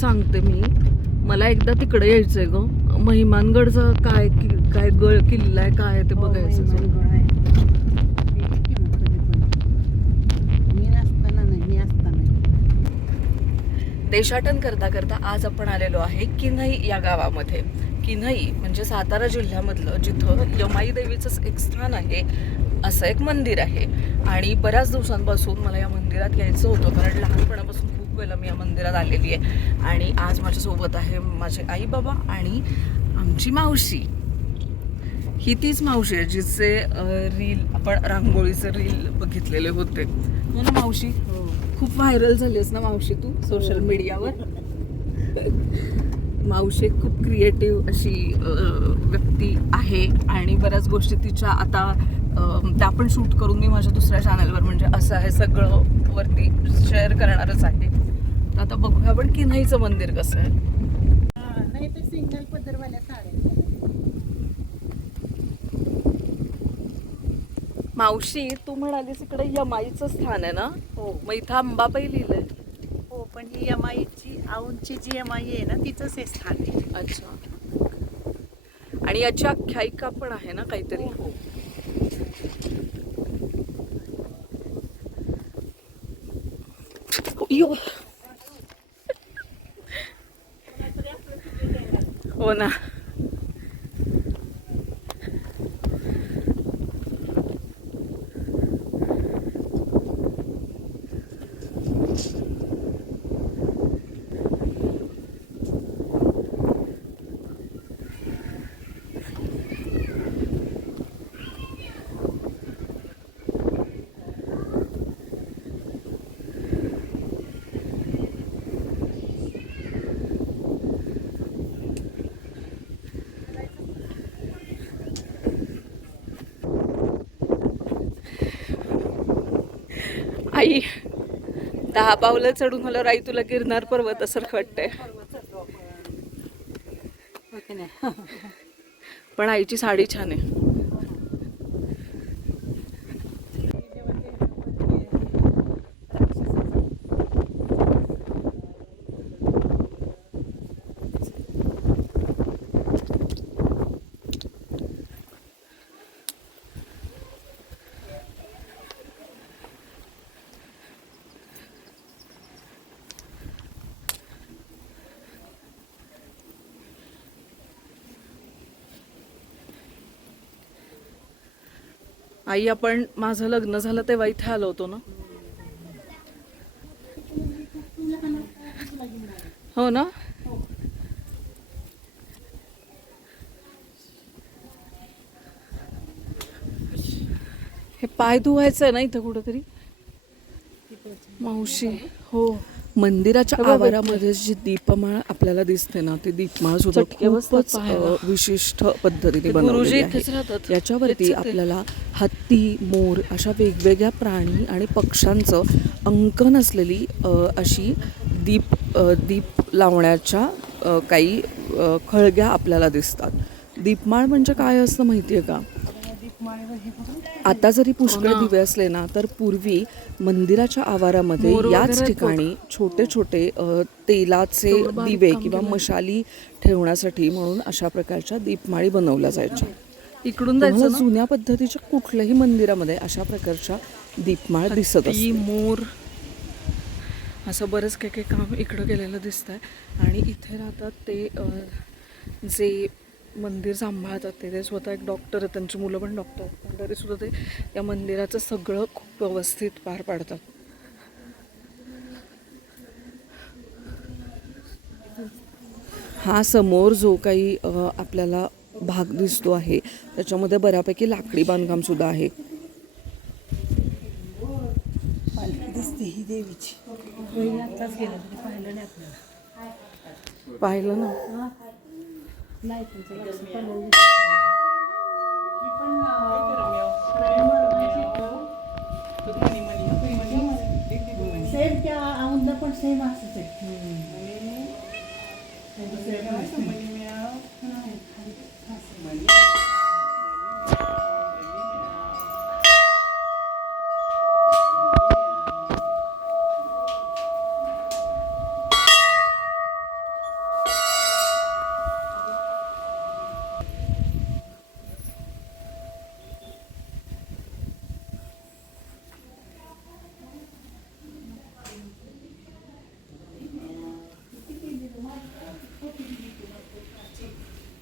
सांगते मी. मला एकदा तिकडे यायचंय ग. महिमानगडचं काय काय गळ किल्ला आहे काय ते बघायचं हो, असताना देशाटन करता करता आज आपण आलेलो आहे किन्हई या गावामध्ये. किन्हई म्हणजे सातारा जिल्ह्यामधलं जिथं यमाई देवीचं एक स्थान आहे असं एक मंदिर आहे. आणि बऱ्याच दिवसांपासून मला या मंदिरात यायचं होतं कारण लहानपणापासून खूप वेळेला मी या मंदिरात आलेली आहे. आणि आज माझ्यासोबत आहे माझे आई बाबा आणि आमची मावशी. ही तीच मावशी आहे जिचे रील आपण रांगोळीचे रील बघितलेले होते. हो ना मावशी? हो. खूप व्हायरल झालीस ना मावशी तू सोशल मीडियावर मावशी एक खूप क्रिएटिव्ह अशी व्यक्ती आहे आणि बऱ्याच गोष्टी तिच्या आता त्या पण शूट करून मी माझ्या दुसऱ्या चॅनलवर म्हणजे असं आहे सगळं वरती शेअर करणारच आहे. आता बघूया आपण किन्हाईचं मंदिर कसं आहे. हा, नाही तर सिंगल पदरवाल्या साड्या. मावशी तू म्हणालीस इकडे यमाईचं स्थान आहे ना? हो. मग इथं अंबाबाई लिहिलंय. हो पण ही यमाईची औंची जी यमाई आहे ना तिचंच हे स्थान आहे. अच्छा. आणि याची आख्यायिका पण आहे ना काहीतरी? हो. यो हो ना आई. दहा पावलं चढून मला आई तुला गिरनार पर्वतासारखं वाटतंय. हो पण आईची साडी छान आहे. आई आपण माझं लग्न झालं तेव्हा इथे आलो होतो ना? हो ना? हे पाय धुवायचं आहे ना इथं कुठंतरी? मावशी हो. मंदिराच्या आवारामध्ये जी दीपमाळ आपल्याला दिसते ना ती दीपमाळ सुद्धा खूपच विशिष्ट पद्धतीने बनवलेली गुरुजी आहे. याच्यावरती. आपल्याला हत्ती मोर अशा वेगवेगळ्या प्राणी आणि पक्ष्यांचं अंकन असलेली अशी दीप दीप लावण्याच्या काही खळग्या आपल्याला दिसतात दीपमाळ म्हणजे काय असतं माहिती आहे का. आता जरी पुष्कळ हो. दिवे असले ना तर पूर्वी मंदिराच्या आवारामध्ये याच ठिकाणी छोटे छोटे तेलाचे दिवे किंवा. मशाली ठेवण्यासाठी म्हणून अशा प्रकारच्या दीपमाळी बनवल्या जायच्या इकडून जायचं ना? जुन्या पद्धतीच्या कुठल्याही मंदिरामध्ये अशा प्रकारच्या दीपमाळ दिसत ती असते मोर असं बरंच काही काही काम इकडं केलेलं दिसत आहे आणि इथे राहतात ते अ, जे मंदिर सांभाळतात ते ते स्वतः एक डॉक्टर आहेत. त्यांची मुलं पण डॉक्टर आहेत. पण तरी सुद्धा ते या मंदिराचं सगळं खूप व्यवस्थित पार पाडतात. हा समोर जो काही अ, आपल्याला भाग दिसतो आहे. त्याच्यामध्ये बऱ्यापैकी लाकडी बांधकाम सुद्धा आहे दिसते ही देवीची. पहिली आत्ताच गेलं तरी पाहिलं नाही आपल्याला. पाहिलं ना? सेम त्या औंदा पण सेम असंच आहे.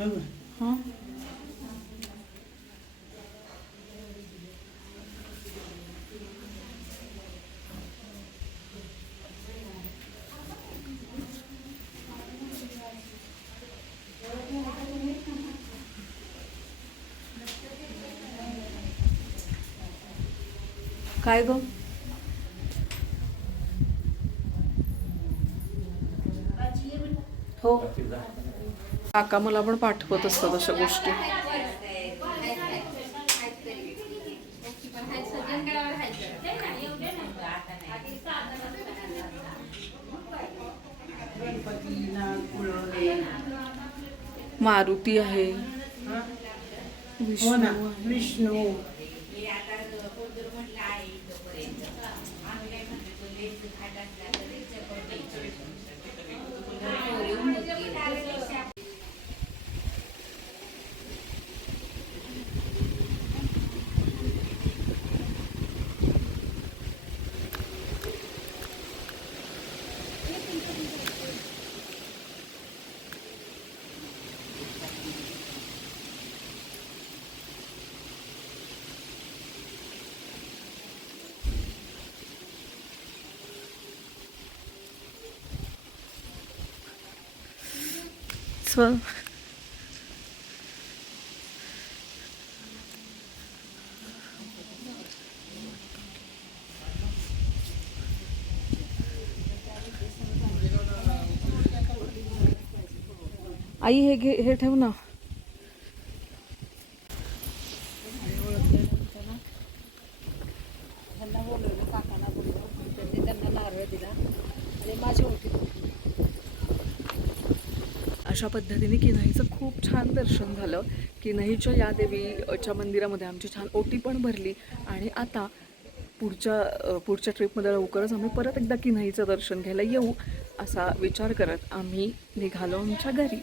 हां काय ग हो काका मला पण पाठवत असतात अशा गोष्टी. मारुती आहे. हो विष्णू ना आहे. विष्णू. स्व आई हे घे हे ठेव ना अशा पद्धतीने किन्हाईचं खूप छान दर्शन झालं. किन्हाईच्या या देवीच्या मंदिरामध्ये आमची छान ओटी पण भरली. आणि आता पुढच्या पुढच्या ट्रिपमध्ये लवकरच आम्ही परत एकदा किन्हाईचं दर्शन घ्यायला येऊ असा विचार करत आम्ही निघालो आमच्या घरी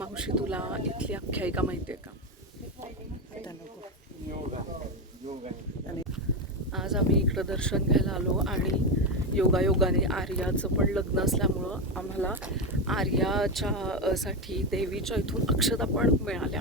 मावशी तुला आहे का माहिती आहे का? आज आम्ही इकडं दर्शन घ्यायला आलो आणि योगायोगाने आर्याचं पण लग्न असल्यामुळं आम्हाला आर्याच्या साठी देवीच्या इथून अक्षता पण मिळाल्या.